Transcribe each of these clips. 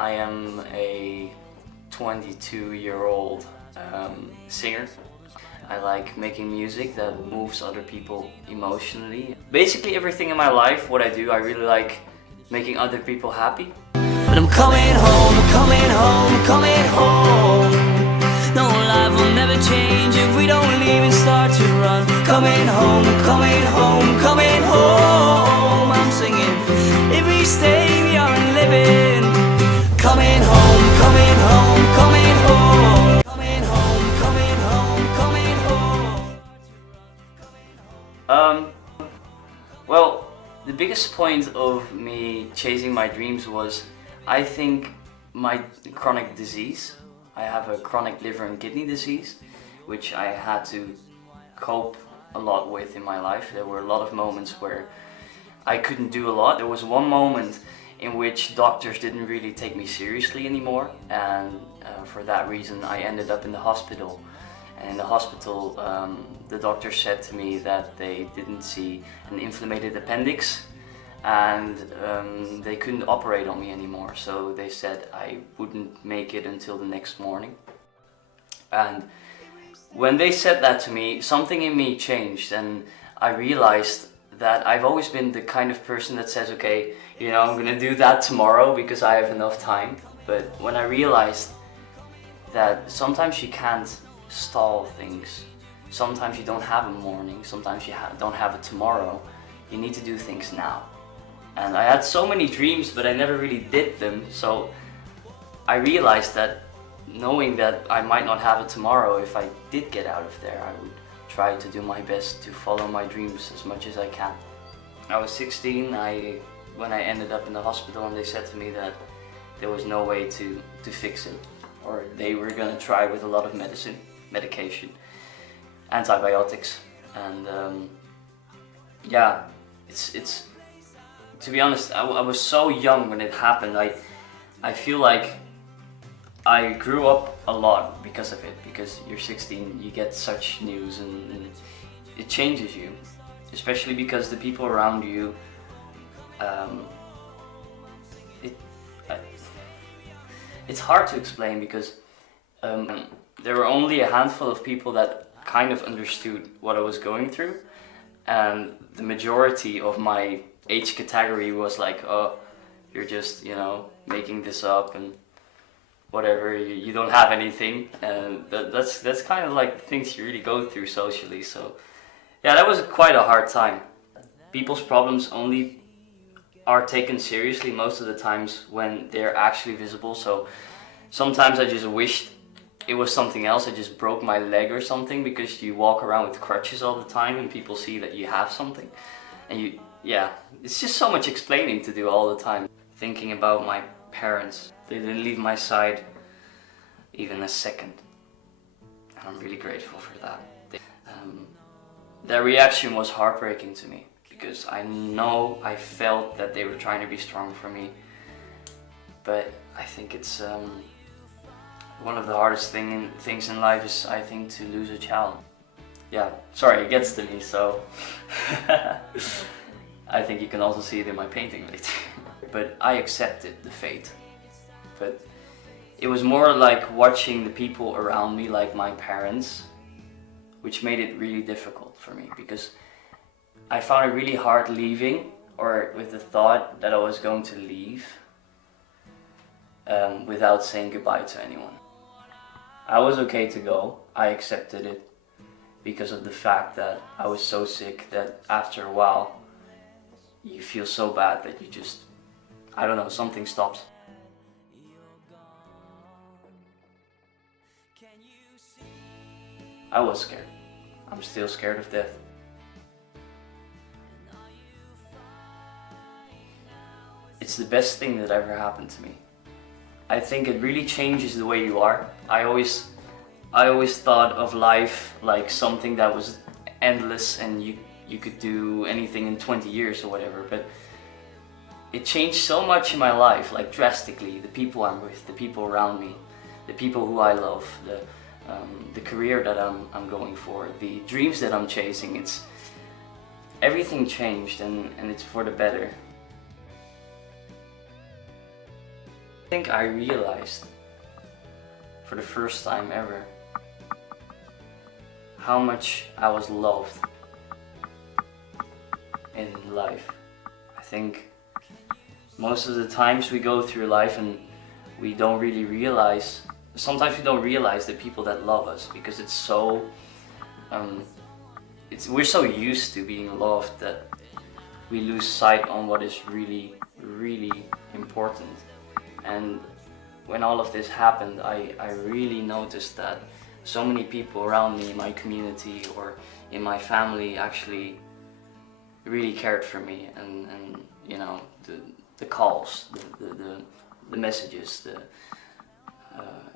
I am a 22-year-old singer. I like making music that moves other people emotionally. Basically everything in my life, what I do, I really like making other people happy. But I'm coming home, coming home, coming home. No, life will never change if we don't leave and start to run. Coming home, coming home, coming home. I'm singing, if we stay, we aren't living. Coming home, coming home, coming home. Coming home, coming home, coming home. Well, the biggest point of me chasing my dreams was, I think, my chronic disease. I have a chronic liver and kidney disease, which I had to cope a lot with in my life. There were a lot of moments where I couldn't do a lot. There was one moment in which doctors didn't really take me seriously anymore, and for that reason I ended up in the hospital. And in the hospital, the doctor said to me that they didn't see an inflamed appendix, and they couldn't operate on me anymore. So they said I wouldn't make it until the next morning. And when they said that to me, something in me changed, and I realized that I've always been the kind of person that says, okay, you know, I'm gonna do that tomorrow because I have enough time. But when I realized that sometimes you can't stall things, sometimes you don't have a morning, sometimes you don't have a tomorrow, you need to do things now. And I had so many dreams, but I never really did them. So I realized that knowing that I might not have a tomorrow, if I did get out of there, I would try to do my best to follow my dreams as much as I can. I was 16 when I ended up in the hospital, and they said to me that there was no way to fix it, or they were going to try with a lot of medication, antibiotics, and yeah, it's to be honest, I was so young when it happened. I feel like I grew up a lot because of it, because you're 16, you get such news, and it changes you, especially because the people around you, it's hard to explain, because there were only a handful of people that kind of understood what I was going through, and the majority of my age category was like, oh, you're just, you know, making this up and whatever, you don't have anything. And that's kind of like the things you really go through socially. So yeah, that was quite a hard time. People's problems only are taken seriously most of the times when they're actually visible. So sometimes I just wished it was something else. I just broke my leg or something, because you walk around with crutches all the time and people see that you have something, and yeah, it's just so much explaining to do all the time. Thinking about my parents, they didn't leave my side even a second, and I'm really grateful for that. Their reaction was heartbreaking to me, because I felt that they were trying to be strong for me, but I think it's one of the hardest things in life is, I think, to lose a child. Yeah, sorry, it gets to me, so I think you can also see it in my painting later. But I accepted the fate. But it was more like watching the people around me, like my parents, which made it really difficult for me, because I found it really hard leaving, or with the thought that I was going to leave without saying goodbye to anyone. I was okay to go. I accepted it because of the fact that I was so sick that after a while you feel so bad that you just, I don't know, something stops. I was scared. I'm still scared of death. It's the best thing that ever happened to me. I think it really changes the way you are. I always thought of life like something that was endless, and you could do anything in 20 years or whatever, but it changed so much in my life, like drastically. The people I'm with, the people around me, the people who I love, the career that I'm going for, the dreams that I'm chasing. Everything changed, and it's for the better. think I realized for the first time ever how much I was loved in life. I think most of the times we go through life and we don't really realize, sometimes we don't realize the people that love us, because it's so, we're so used to being loved that we lose sight on what is really, really important. And when all of this happened, I really noticed that so many people around me in my community or in my family actually really cared for me, and you know, the calls, the messages,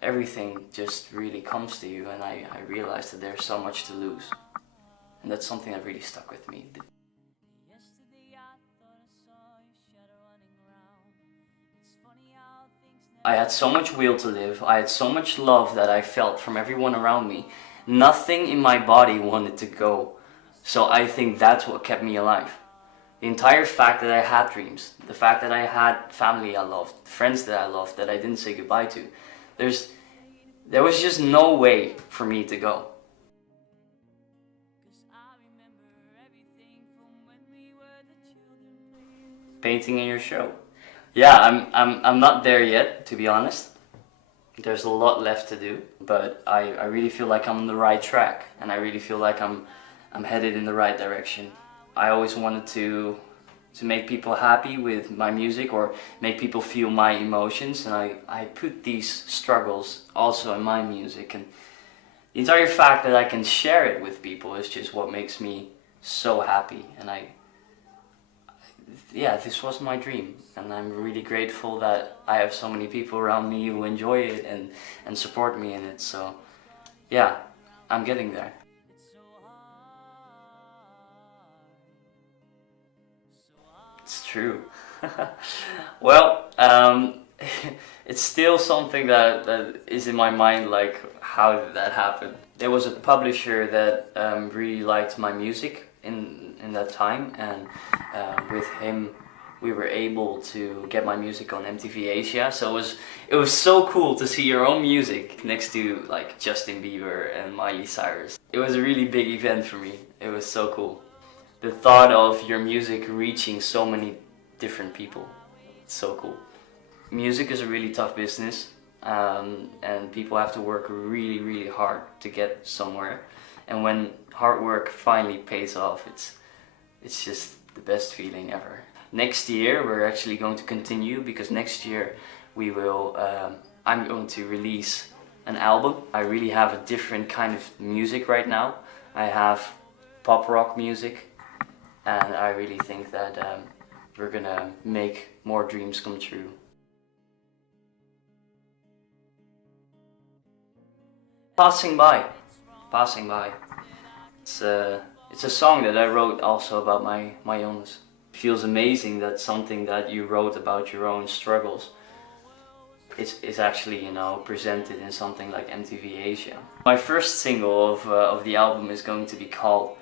everything just really comes to you, and I realized that there's so much to lose, and that's something that really stuck with me. I had so much will to live, I had so much love that I felt from everyone around me. Nothing in my body wanted to go, so I think that's what kept me alive. The entire fact that I had dreams, the fact that I had family I loved, friends that I loved that I didn't say goodbye to, there was just no way for me to go. Painting in your show. Yeah, I'm not there yet, to be honest. There's a lot left to do, but I really feel like I'm on the right track, and I really feel like I'm headed in the right direction. I always wanted to make people happy with my music, or make people feel my emotions, and I put these struggles also in my music, and the entire fact that I can share it with people is just what makes me so happy. And yeah, this was my dream, and I'm really grateful that I have so many people around me who enjoy it and support me in it. So yeah, I'm getting there. It's true. Well, it's still something that is in my mind, like, how did that happen? There was a publisher that really liked my music in that time, and with him we were able to get my music on MTV Asia. So it was so cool to see your own music next to like Justin Bieber and Miley Cyrus. It was a really big event for me. It was so cool. The thought of your music reaching so many different people, it's so cool. Music is a really tough business, and people have to work really, really hard to get somewhere. And when hard work finally pays off, it's just the best feeling ever. Next year we're actually going to continue, because next year I'm going to release an album. I really have a different kind of music right now. I have pop rock music, and I really think that we're gonna make more dreams come true. Passing by. It's a song that I wrote also about my illness. It feels amazing that something that you wrote about your own struggles is actually, you know, presented in something like MTV Asia. My first single of the album is going to be called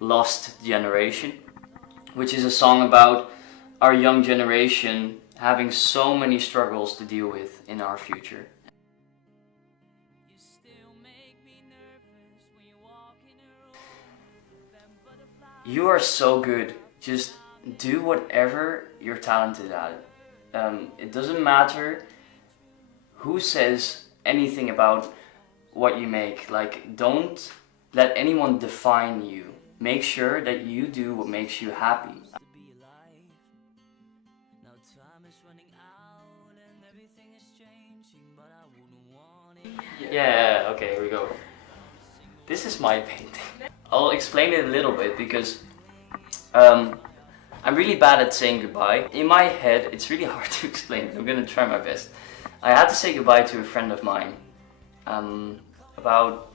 Lost Generation, which is a song about our young generation having so many struggles to deal with in our future. You are so good. Just do whatever you're talented at. It doesn't matter who says anything about what you make. Like, don't let anyone define you. Make sure that you do what makes you happy. Yeah, okay, here we go. This is my painting. I'll explain it a little bit, because I'm really bad at saying goodbye. In my head, it's really hard to explain. I'm gonna try my best. I had to say goodbye to a friend of mine about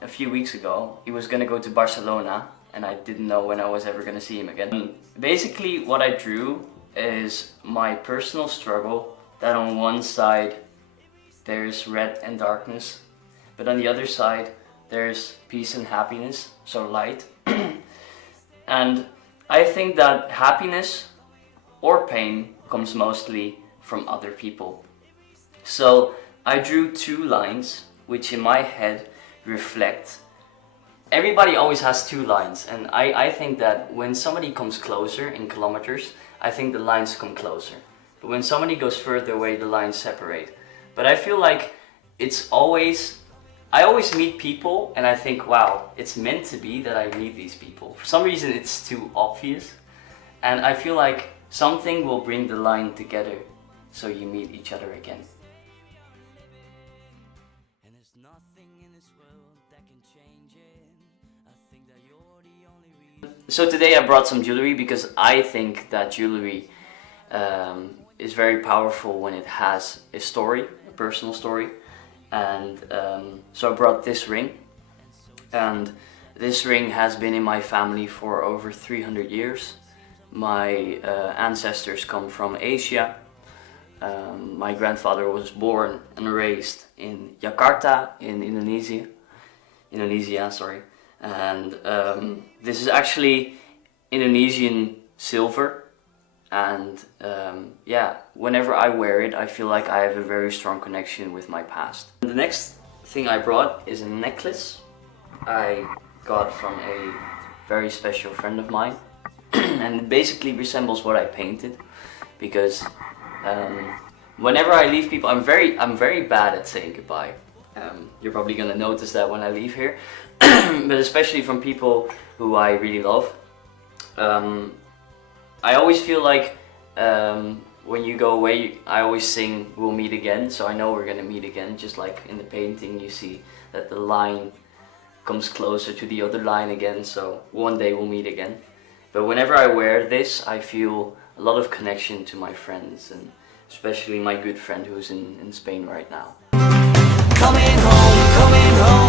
a few weeks ago. He was gonna go to Barcelona, and I didn't know when I was ever gonna see him again. Basically, what I drew is my personal struggle, that on one side there's red and darkness, but on the other side there's peace and happiness, so light. And I think that happiness or pain comes mostly from other people. So I drew 2 lines, which in my head reflect. Everybody always has 2 lines, and I think that when somebody comes closer in kilometers, I think the lines come closer. But when somebody goes further away, the lines separate. But I feel like I always meet people and I think, wow, it's meant to be that I meet these people. For some reason it's too obvious. And I feel like something will bring the line together so you meet each other again. And there's nothing in this world that can change it. I think that you're the only reason. So today I brought some jewelry because I think that jewelry is very powerful when it has a story, a personal story. And so I brought this ring, and this ring has been in my family for over 300 years. My ancestors come from Asia. My grandfather was born and raised in Jakarta in Indonesia, sorry. And this is actually Indonesian silver. And yeah, whenever I wear it, I feel like I have a very strong connection with my past. The next thing I brought is a necklace I got from a very special friend of mine. And it basically resembles what I painted, because whenever I leave people, I'm very bad at saying goodbye. You're probably gonna notice that when I leave here, but especially from people who I really love. I always feel like when you go away, I always sing "We'll meet again," so I know we're gonna meet again. Just like in the painting, you see that the line comes closer to the other line again, so one day we'll meet again. But whenever I wear this, I feel a lot of connection to my friends, and especially my good friend who's in Spain right now. Coming home, coming home.